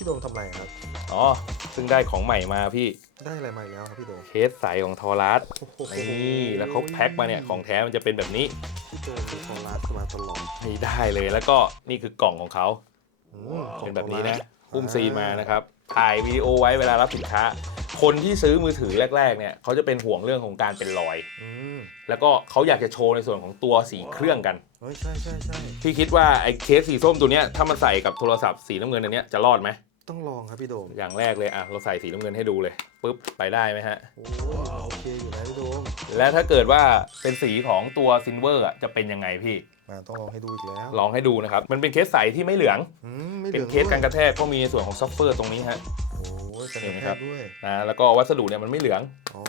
พี่โดมทำอะไรครับ อ๋อซึ่งได้ของใหม่มาพี่ได้อะไรมาอีกแล้วครับพี่โดมเคสใสของทอรัสโอ้โหนี่แล้วเขาแพ็คมาเนี่ยของแท้มันจะเป็นแบบนี้พี่โดมมีของร้านมาตลอดนี่ได้เลยแล้วก็นี่คือกล่องของเขาอืมของเป็นแบบนี้นะของร้าปุ้มซีนมานะครับถ่ายวิดีโอไว้เวลารับสินค้า คนที่ซื้อมือถือแรกๆเนี่ยเขาจะเป็นห่วงเรื่องของการเป็นรอย อืมแล้วก็เขาอยากจะโชว์ในส่วนของตัวสีเครื่องกัน เฮ้ยใช่ใช่ใช่พี่คิดว่าไอ้เคสสีส้มตัวเนี้ยถ้ามันใส่กับโทรศัพท์สีน้ำเงินอันเนี้ยจะรอดไหม ต้องลองครับพี่โดมอย่างแรกเลยอะเราใส่สีน้ำเงินให้ดูเลยปุ๊บไปได้ไหมฮะโอ้โอเคอยู่นะพี่โดมและถ้าเกิดว่าเป็นสีของตัวซินเวอร์จะเป็นยังไงพี่มาต้องลองให้ดูอีกแล้วลองให้ดูนะครับ มันเป็นเคสใสที่ไม่เหลืองอืมไม่หเป็ลืนองเคสกันกระแทกเพราะมีในส่วนของซัฟเฟอร์ตรงนี้ฮะ โอ้ยกันกเห็นระไหมแทครักบ ด้วยนะแล้วก็วัสดุเนี่ยมันไม่เหลือง อ๋อ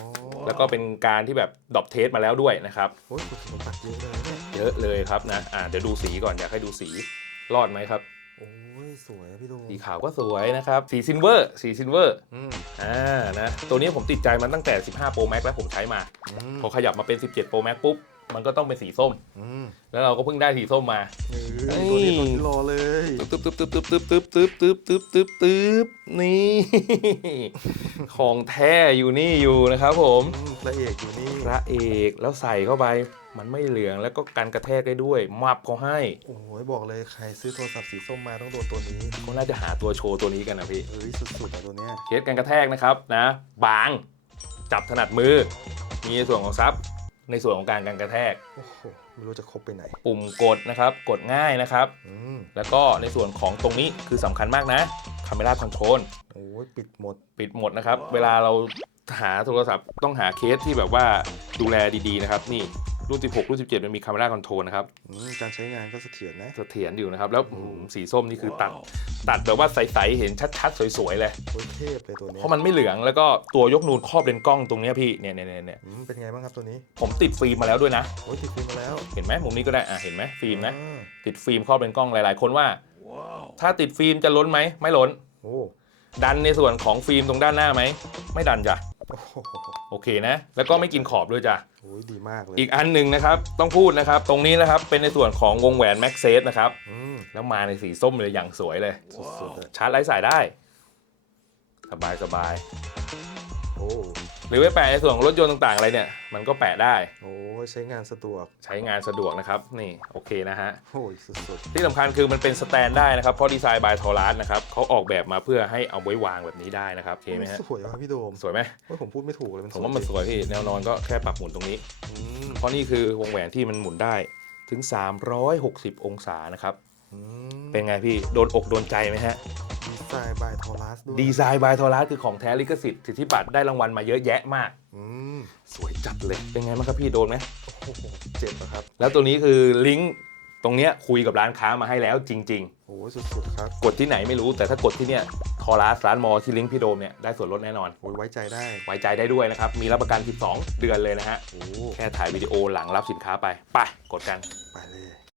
แล้วก็เป็นการที่แบบดรอปเทสมาแล้วด้วยนะครับ โอ้ยคุณสมบัติเยอะเลยเนี่ยเยอะเลยครับนะอ่าเดี๋ยวดูสีก่อนอยากให้ดูสีรอดไหมครับ โอ้ยสวยอะพี่โดมสีขาวก็สวยนะครับ สีซินเวอร์ สีซินเวอร์ อืมอ่า นะ ตัวนี้ผมติดใจมันตั้งแต่ 15 Pro Max แล้วผมใช้มา อืมพอขยับมาเป็น 17 Pro Max ปุ๊บ มันก็ต้องเป็นสีส้ม อืมแล้วเราก็เพิ่งได้สีส้มมา เฮ้ย ตัวนี้ตัวที่รอเลยตึ๊บตึ๊บตึ๊บตึ๊บตึ๊บตึ๊บตึ๊บตึ๊บตึ๊บตึ๊บตึ๊บนี่ ของแท้อยู่นี่อยู่นะครับผม อืมพระเอกอยู่นี่พระเอกแล้วใส่เข้าไป มันไม่เหลืองแล้วก็กันกระแทกได้ด้วยมับเขาให้ โอ้ยบอกเลยใครซื้อโทรศัพท์สีส้มมาต้องโดนตัวนี้เขาน่าจะหาตัวโชว์ตัวนี้กันนะพี่เฮ้ยสุดๆอะตัวเนี้ยเคสกันกระแทกนะครับนะบางจับถนัดมือ มีในส่วนของซับในส่วนของการกันกระแทก โอ้โหไม่รู้จะครบไปไหน ปุ่มกดนะครับกดง่ายนะครับ อืมแล้วก็ในส่วนของตรงนี้คือสำคัญมากนะ Camera Control โอ้ยปิดหมด ปิดหมดนะครับ เวลาเราหาโทรศัพท์ต้องหาเคสที่แบบว่าดูแลดีๆนะครับ นี่ รุ่น 16 รุ่น 17 มันมี Camera Control นะครับ อืมการใช้งานก็เสถียรนะ เสถียรอยู่นะครับ แล้วอื้อหือสีส้มนี่คือตัดตัดแบบว่าใส ๆ เห็นชัด ๆ สวย ๆ เลย โอ้ยเทพเลยตัวเนี้ยเพราะมันไม่เหลืองแล้วก็ตัวยกนูนครอบเลนส์กล้องตรงเนี้ยพี่เนี่ยเนี่ยเนี่ยเนี่ยอืมเป็นไงบ้างครับตัวนี้ผมติดฟิล์มมาแล้วด้วยนะ โอ้ยติดฟิล์มมาแล้วเห็นไหมมุมนี้ก็ได้อะเห็นไหมฟิล์มนะอ่าติดฟิล์มครอบเลนส์กล้องหลาย ๆ คนว่า ถ้าติดฟิล์มจะล้นไหมไม่ล้น โอ้ดันในส่วนของฟิล์มตรงด้านหน้าไหมไม่ดันจ้ะ โอ้โหโอเคนะ แล้วก็ไม่กินขอบด้วยจ้ะโอ้ยดีมากเลย อีกอันหนึ่งนะครับ ต้องพูดนะครับ ตรงนี้นะครับ เป็นในส่วนของวงแหวน Max s a f e นะครับ อืมแล้วมาในสีส้มเลยอย่างสวยเลย สุดๆเลยชาร์จไร้สายได้ สบายสบาย โอ้หรือไปแปะในส่วนของรถยนต์ต่างๆอะไรเนี่ย มันก็แปะได้ โอ้ ยใช้งานสะดวก ใช้งานสะดวกนะครับ นี่โอเคนะฮะ โอ้ยสุดที่สำคัญคือมันเป็นสแตนได้นะครับ เพราะดีไซน์บายทอรัสนะครับเขาออกแบบมาเพื่อให้เอาไว้วางแบบนี้ได้นะครับโอเคไหมฮะสวยว่ะพี่โดมสวยไหมโอ้ยผมพูดไม่ถูกเลยมันผมว่ามันสวยพี่แนวนอนก็แค่ปรับหมุนตรงนี้ อืมเพราะนี่คือวงแหวนที่มันหมุนได้ถึง 360 องศานะครับ อืมเป็นไงพี่โดนอกโดนใจไหมฮะดี ไซน์บายทอรัสด้วยดีไซน์บายทอรัสคือของแท้ลิขสิทธิ์สิทธิบัตรได้รางวัลมาเยอะแยะมาก อืมสวยจัดเลย เป็นไงบ้างครับพี่โดนไหม โอ้โหเจ็บอะครับแล้วตัวนี้คือลิงก์ตรงเนี้ยคุยกับร้านค้ามาให้แล้วจริง โอ้ยสุดๆครับๆ กดที่ไหนไม่รู้แต่ถ้ากดที่เนี่ยทอรัสร้านมอที่ลิงก์พี่โดมเนี่ยได้ส่วนลดแน่นอน โอ้ยไว้ใจได้ไว้ใจได้ด้วยนะครับ มีรับประกัน 12 เดือนเลยนะฮะ โอ้แค่ถ่ายวิดีโอหลังรับสินค้าไป ไป กดกัน ไปเลย